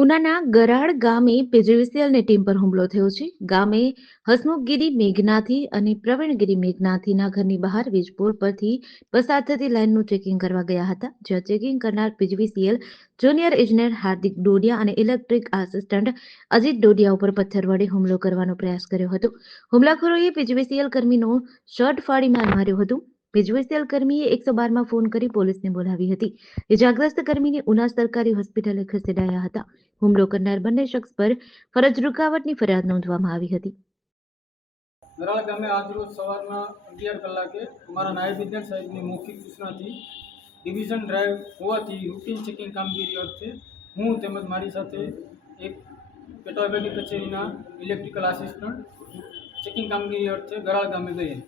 ઉનાના ગરાડ ગામે પીજીવીસીએલની ટીમ પર હુમલો થયો છે. ગામે હસમુખગીરી મેઘનાથી અને પ્રવીણગીરી મેઘનાથીના ઘરની બહાર વીજપોલ પરથી પસાર થતી લાઇનનું ચેકિંગ કરવા ગયા હતા. જ્યાં ચેકિંગ કરનાર પીજીવીસીએલ જુનિયર ઇજનેર હાર્દિક ડોડિયા અને ઇલેક્ટ્રિક આસિસ્ટન્ટ અજીત ડોડિયા ઉપર પથ્થર વડે હુમલો કરવાનો પ્રયાસ કર્યો હતો. હુમલાખોરોએ પીજીવીસીએલ કર્મીનો શર્ટ ફાડી માર માર્યો હતો. પીજીવીસીએલ કર્મીએ 112માં ફોન કરી પોલીસને બોલાવી હતી. ઇજાગ્રસ્ત કર્મીને ઉના સરકારી હોસ્પિટલે ખસેડાયા હતા. હુમલો કરનાર બંને શખ્સ પર ફરજ રૂકાવટની ફરિયાદ નોંધવામાં આવી હતી. ગરાળ ગામે આજરોજ સવારના 11 કલાકે અમારા નાયબ ઇજનેર સાહેબની મૌખિક સૂચનાથી ડિવિઝન ડ્રાઈવ હોવાથી રૂટીન ચેકિંગ કામગીરી અર્થે હું તેમજ મારી સાથે એક પેટા વિભાગીય કચેરીના ઇલેક્ટ્રિકલ આસિસ્ટન્ટ ચેકિંગ કામગીરી અર્થે ગરાળ ગામે ગઈએ.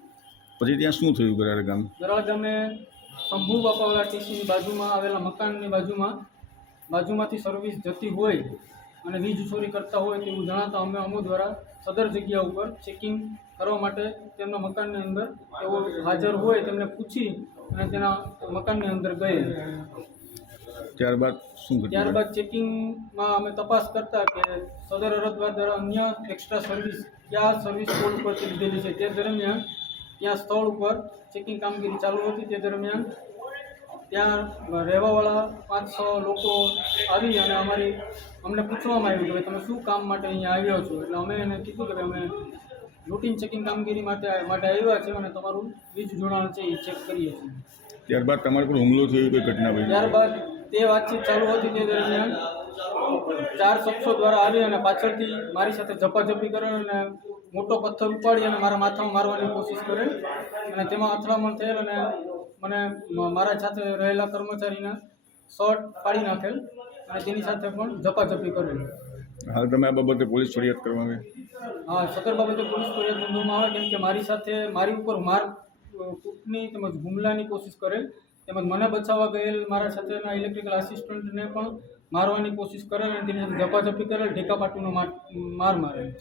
પછી ત્યાં શું થયું ગરાળ ગામ? ગરાળ ગામે શંભુ બાપાવાળા ટીસીની બાજુમાં આવેલા મકાનની બાજુમાંથી સર્વિસ જતી હોય અને વીજ ચોરી કરતા હોય તેવું જણાતા અમો દ્વારા સદર જગ્યા ઉપર ચેકિંગ કરવા માટે તેમના મકાનની અંદર તેઓ હાજર હોય તેમને પૂછી અને તેના મકાનની અંદર ગયે. ત્યારબાદ શું કર્યું? ત્યારબાદ ચેકિંગમાં અમે તપાસ કરતા કે સદર અરજદાર દ્વારા અન્ય એક્સ્ટ્રા સર્વિસ કયા સર્વિસ કોડ ઉપરથી લીધેલી છે. તે દરમિયાન ત્યાં સ્થળ ઉપર ચેકિંગ કામગીરી ચાલુ હતી. તે દરમિયાન ત્યાં રહેવાવાળા 5-6 લોકો આવી અને અમને પૂછવામાં આવ્યું કે તમે શું કામ માટે અહીંયા આવ્યા છો. એટલે અમે એને કીધું કે અમે રૂટીન ચેકિંગ કામગીરી માટે આવ્યા છે અને તમારું વીજ જોડાણ છે એ ચેક કરીએ છીએ. ત્યારબાદ તમારા પર હુમલો થયો કોઈ ઘટના બની? ત્યારબાદ તે વાતચીત ચાલુ હતી. તે દરમિયાન 4 શખ્સો દ્વારા આવી અને પાછળથી મારી સાથે ઝપાઝપી કરે અને મોટો પથ્થર ઉપાડી અને મારા માથામાં મારવાની કોશિશ કરે અને તેમાં અથડામણ થયેલ અને મને મારા સાથે રહેલા કર્મચારીના શર્ટ ફાડી નાખેલ અને તેની સાથે પણ ઝપાઝપી કરેલ. હાલ તમે આ બાબતે પોલીસ ફરિયાદ કરવા આવે? હા, સદર બાબતે પોલીસ ફરિયાદ નોંધવામાં આવે કેમ કે મારી ઉપર કૂટની તેમજ હુમલાની કોશિશ કરેલ તેમજ મને બચાવવા ગયેલ મારા સાથેના ઇલેક્ટ્રિકલ આસિસ્ટન્ટને પણ મારવાની કોશિશ કરેલ અને તેની સાથે ઝપાઝપી કરેલ, ઢેકા પાટુનો માર મારેલ.